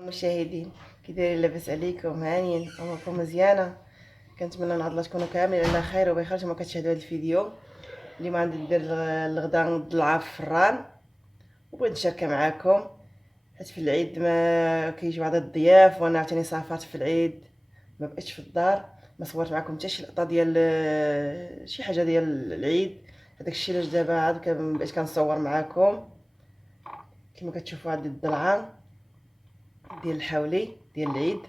المشاهدين، كي دايرين؟ لاباس عليكم؟ هانيين؟ اموركم مزيانه؟ كنتمنى من الله تكونوا كاملين على خير وبخير. كما كتشاهدوا هذا الفيديو اليوم غادي ندير الغدا نضلعها في الفران وبغيت نشاركها معكم، حيت في العيد ما كيجيو بعض الضياف وانا عاوتاني سافرت في العيد ما بقيتش في الدار، ما صورت معكم حتى شي لقطه ديال شي حاجه ديال العيد. هذاك الشيء علاش دابا عاد بقيت كنصور معكم. كما كتشوفوا هذه الضلعه ديال الحولي ديال العيد،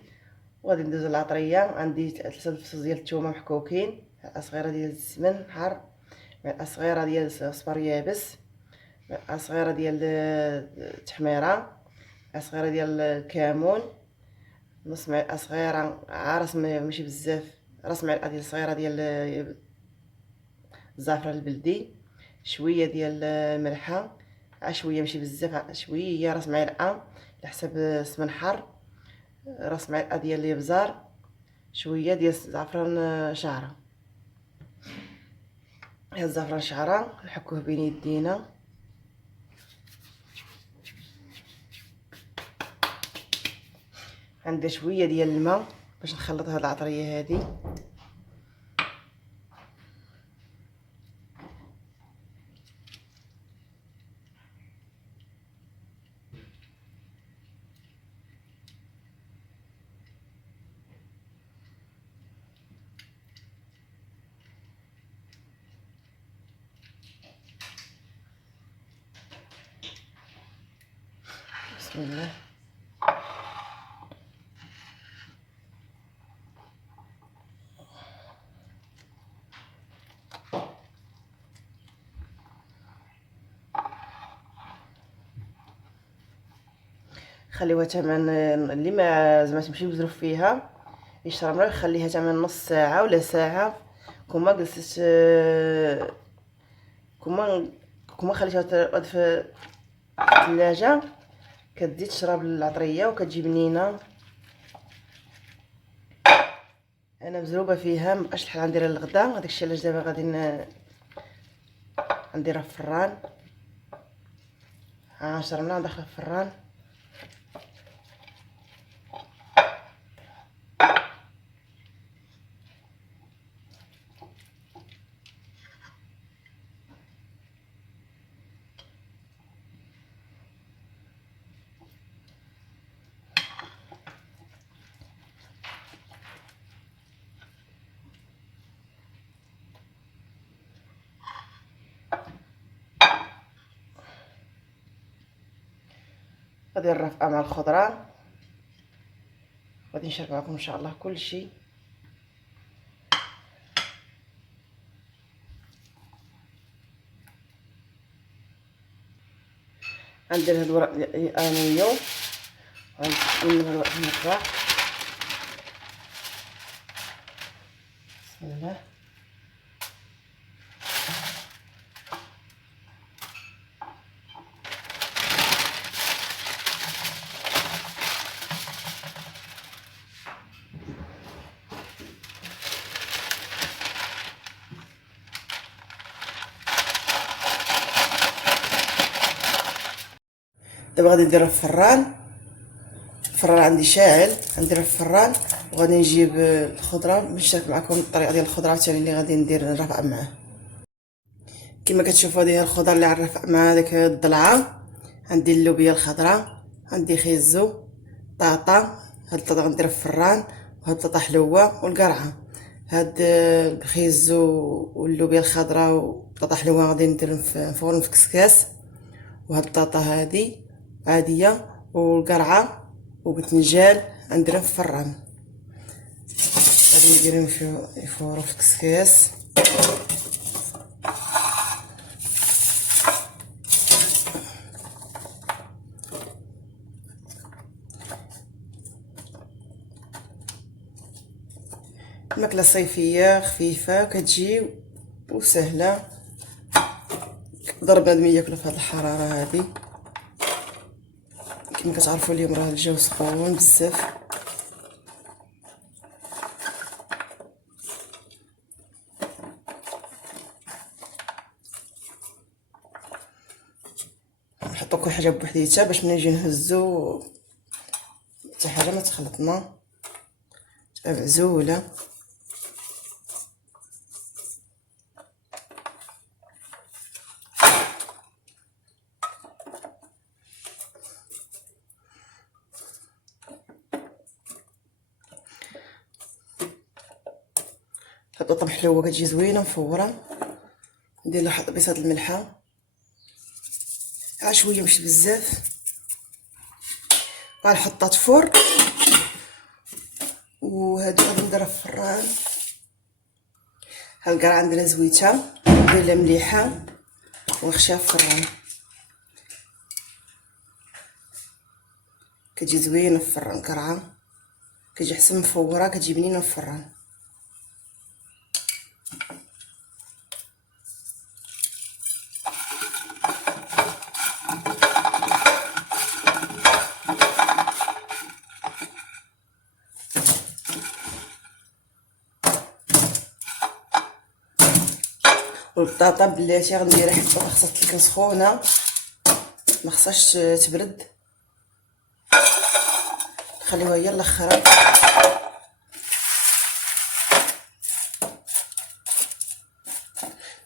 وغادي ندوز العطريه. عندي 3 الفصوص ديال الثومه محكوكين، معلقه صغيره ديال السمن حار، معلقه صغيره ديال الصبر يابس، معلقه صغيره ديال التحميره، معلقه صغيره ديال الكمون، نص معلقه صغيره عارس ماشي بزاف، راس معلقه ديال صغيره ديال الزعفران البلدي، شويه ديال الملحه، شويه ماشي بزاف، شويه راس معلقه على حسب السمن حار، راس معلقه ديال الابزار، شويه ديال الزعفران شعره. هاد الزعفران شعره نحكوه بين يدينا، عندي شويه ديال الماء باش نخلط هاد العطريه هادي. بسم الله. خليوها تمن اللي ما زعما تمشي بزرف فيها يشرب ماء، يخليها تمن نص ساعه ولا ساعه. كما جلست كما خليتها تقعد في الثلاجه كتزيد تشرب العطريه وكتجي بنينه. انا مزروبه فيها، مبقاش الحال غنديرها للغدا، هذاك الشيء علاش دابا غادي نديرها في الفران. شربنا ندخلها في الفران. غادي نرافقها مع الخضره، غادي نشارك معكم ان شاء الله كل شيء. غندير هاد الورق ديال الانيو وغنقلب الورق في المطبخ. بسم الله. دابا غادي نديرها في الفران عندي شاعل، غنديرها في الفران وغادي نجيب الخضره باش نشارك معكم الطريقه ديال الخضره ثاني اللي غادي ندير نرافق معاه. كما كتشوفوا هذه هي الخضر اللي غنرافق مع داك الضلعه. عندي اللوبيا الخضراء، عندي خيزو، طاطا، هاد الطاطا غنديرها في الفران، وهاد الطاطا حلوه والقرعه. هاد الخيزو واللوبيا الخضراء والطاطا حلوه غادي نديرهم في الفرن في كسكاس، وهاد الطاطا هادي عاديه والقرعه وبتنجال نديرهم في الفران. غادي نديرهم في يفوروا في كسكاس. الماكله صيفيه خفيفه كتجي وسهله، ضرب بنادم ياكلها في هاد الحراره هادي. كما كتعرفوا اليوم راه الجو سخون بزاف. نحطو كل حاجه بوحديتها باش ملي نجي نهزو حتى حاجه ما تخلطنا، تبقى معزوله. هاد الطبخ حلوه كتجي زوينه مفوره. ندير له واحد بيصه الملحه، شويه ماشي بزاف، غنحطها تفور. وهادو غادي نديرها في الفران. ها القرعه عندنا زويته، ندير لها مليحه ونخشيها في الفران. كتجي زوينه في الفران قرعه، كتجي حسن مفوره، كتجي بنينه في الفران. والبطاطا بلاتي غنديرها حتى خاصها تكون سخونه، ما خصهاش تبرد، خليوها هي الاخره.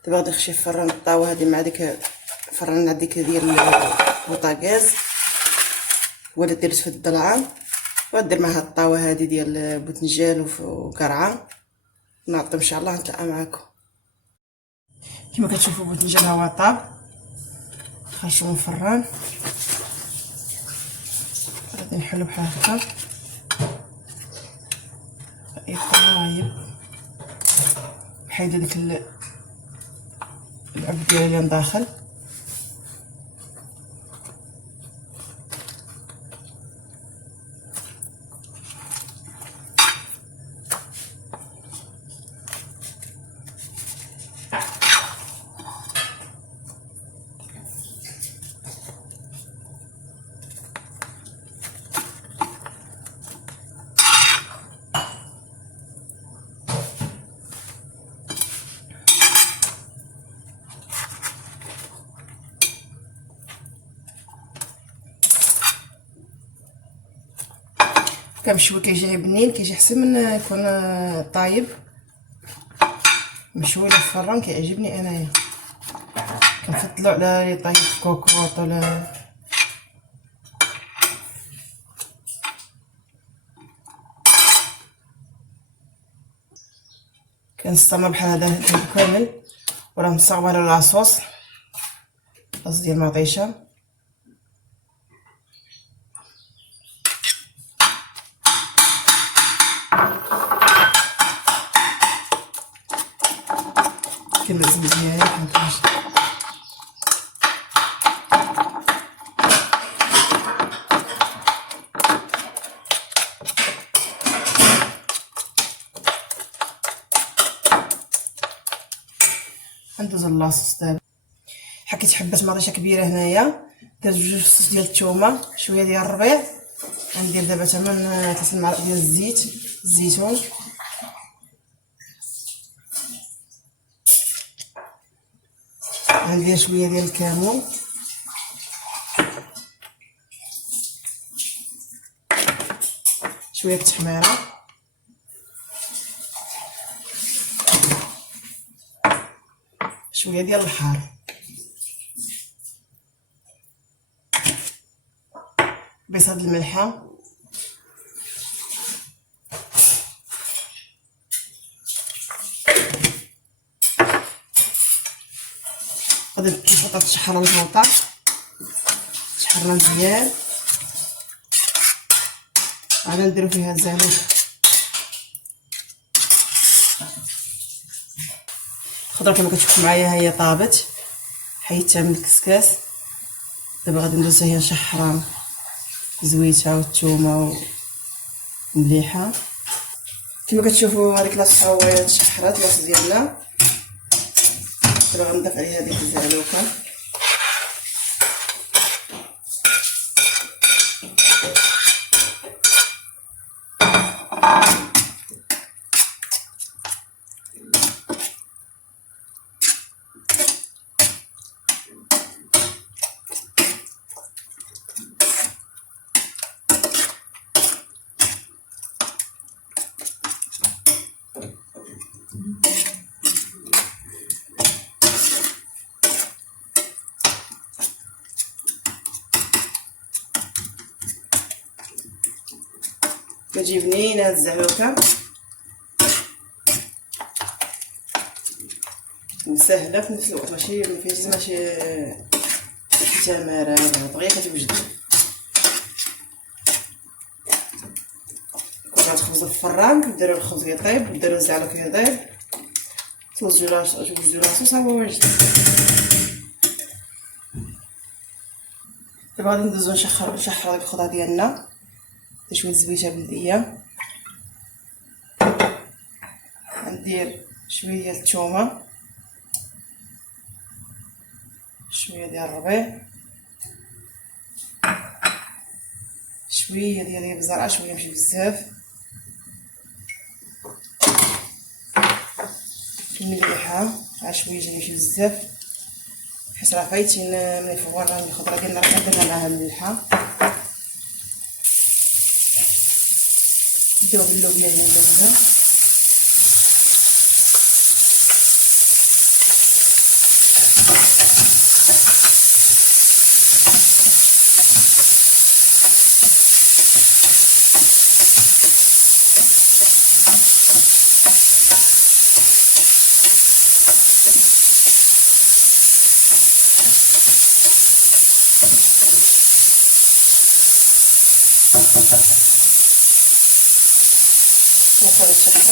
دابا غادي نخشي في الفران الطاوه هذه مع ديك الفران عندك ديال البوطاغاز، ولا دير في الضلعه، وغدير معها الطاوه هذه ديال بوتنجان وقرعه. نعطي ان شاء الله نتلاقى معكم. كما كتشوفوا بوتنجان ها هو طاب، خرجوا من الفران. غادي نحلو بحال هكا يطايب، حيد داك العبد ديالها اللي داخل. كنمشوي كيجي بنين، كيجي حسن من يكون طايب. مشوي في الفران كيعجبني انايا، كنفضلو على لي طايب في كوكوط ولا. كنستعمل بحال هذا كامل، ولا مصاوبه على لاصوص، لاص ديال مطيشه. كنمزج مزيان بحال ندوز اللاصوص دابا. حكيت حبه مطيشه كبيره هنايا، درت جوج فصوص ديال الثومه، شويه ديال الربيع. غندير دابا تما 3 معالق ديال الزيت الزيتون، غندير شويه ديال الكمون، شويه التحميره، شويه ديال الحار، بيصه الملحه، غادي نحطها تشحر البوطه، تشحرنا مزيان. غادي نديرو فيها الزعتر. الخضره كما كتشوفوا معايا هي طابت، حيدتها من الكسكاس. دابا غادي ندوزها هي نشحرها زويته والثومه ومليحه. كما كتشوفوا هذيك لاصه هي تشحرات لاصه ديالنا. دابا غنضيف عليها هذيك الزعلوكه، كتجي بنينه هاد الزعوكه وسهله في نفس الوقت، ماشي مفيهاش ماشي تماره دغيا كتوجد. كنت غتخبزو في الفران، ديرو الخبز يطيب، ديرو الزعلوك يطيب، توزجو راسو صافي واجد. دابا غادي ندوزو نشحر ديك الخضره ديالنا، شويه زبيته بلديه، غندير شويه ديال الثومه، شويه ديال الربيع، شويه ديال الابزار، شويه ماشي بزاف، المليحه، شويه ديال ماشي بزاف، حيت راه فايتين ملي فورنا الخضره ديالنا راه درنا معاها الملحه. نديرو باللوبيا ديال اللوبيا، نصاوب السكر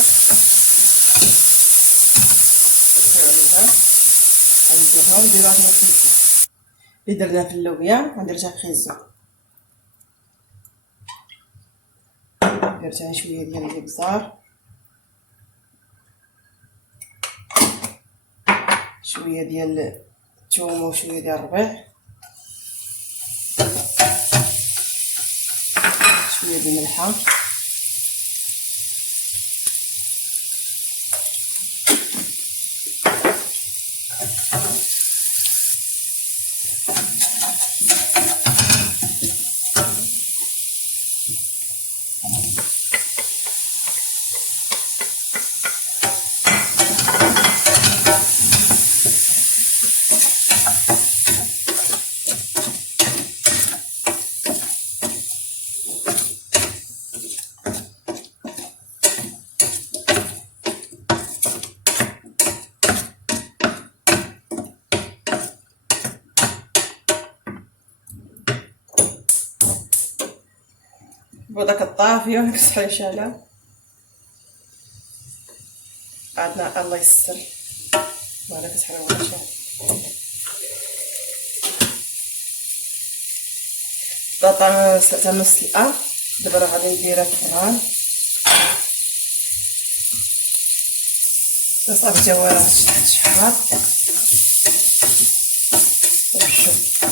عليها، غنديرها ونديروها اللي درنا في اللوبيا، غندير حتى خيزو، درت شويه ديال الابزار، شويه ديال الثومه وشويه ديال الربيع، شويه ديال الملحه، بهذاك الطافيه وداك الصحيشاله عندنا. الله يستر وهذا كتحرق ولا شي البطاطا سلقتها نص سلقه. دابا راه غادي نديرها في الفران، صافي تا هو راه تشحر ونشوف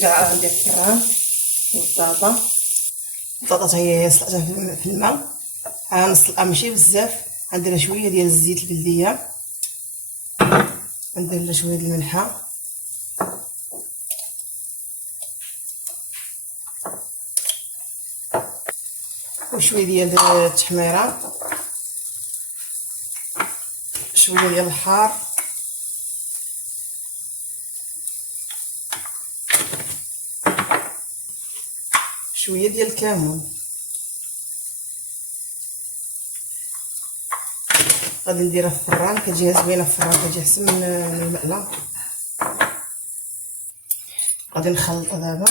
كاع ندير في الفران. البطاطا هي سلقتها في الماء، غنسلقها ماشي بزاف، غندير شويه ديال الزيت البلديه، غندير لها شويه ديال الملحه، وشويه ديال التحميره، شويه ديال الحار، شويه ديال الكمون. غادي نديرها في الفران، كتجي زوينه في الفران، كتجي احسن من المقله. غادي نخلطها دابا،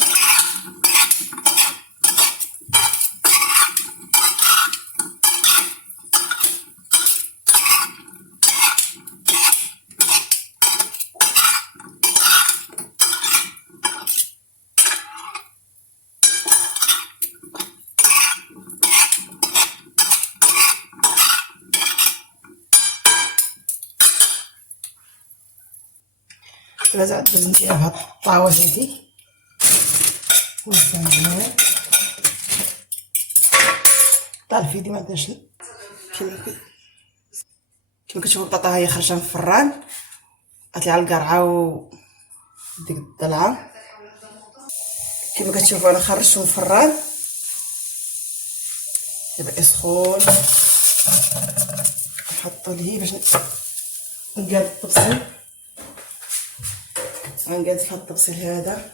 دابا دوز نديرها في هاد الطاوه هادي وزعنا طال فيدي ما درتش كيما كتشوفوا البطاطا هي خرجه من الفران، قطعتها على القرعه و ديك الضلعه. كيما كتشوفوا انا خرجته من الفران، دابا يسخون نحطو ليه باش نقاد الطبسيل. غنقاد في هاد الطبسيل هذا،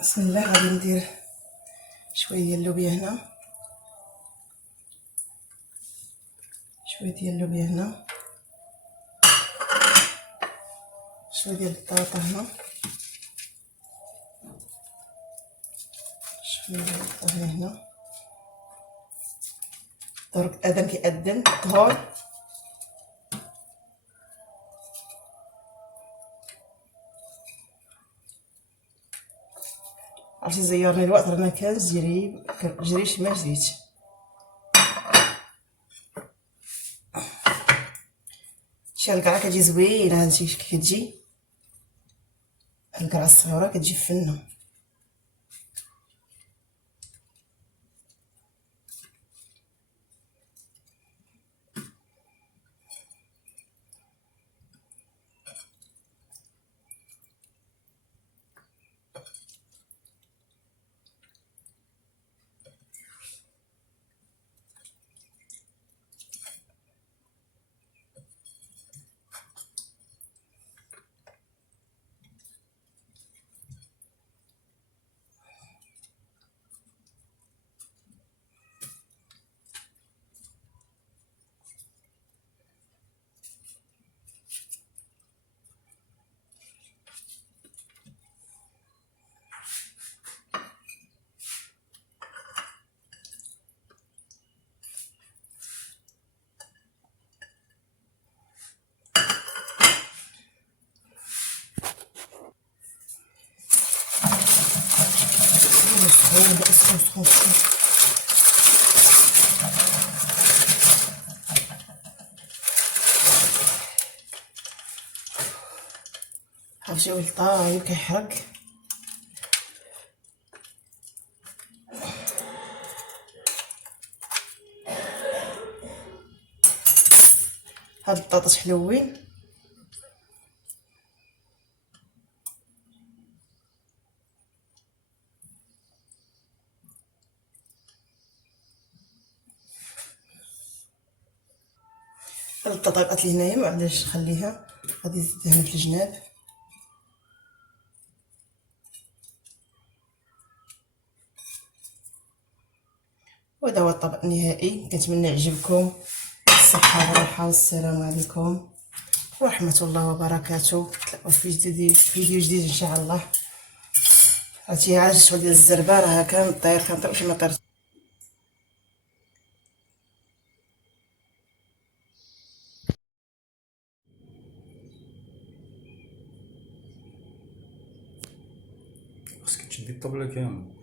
بسم الله. غادي ندير شويه ديال اللوبيا هنا، شويه ديال اللوبيا هنا، شويه ديال البطاطا هنا، شويه ديال الطهي هنا. درك ادم كيأذن الظهر. عرفتي زيرني الوقت رانا كنجري جريش ما جريت. شي القرعه كتجي زوينه، هادشي كتجي القرعه الصغيره كتجي فنه. سخون. عرفتي ولد طايب كيحرق. هاد البطاطس حلوين. هاد البطاطا بقات لي هنايا، معليش نخليها، غادي نزيدها هنا في الجناب. وهذا هو الطبق النهائي. كنتمنى يعجبكم. الصحه والراحه والسلام عليكم ورحمه الله وبركاته. نتلاقاو في فيديو جديد ان شاء الله. عرفتي عاد شغل ديال الزربه راه كنطير واش ما طير. خاصك تشدي الطبلة كامل.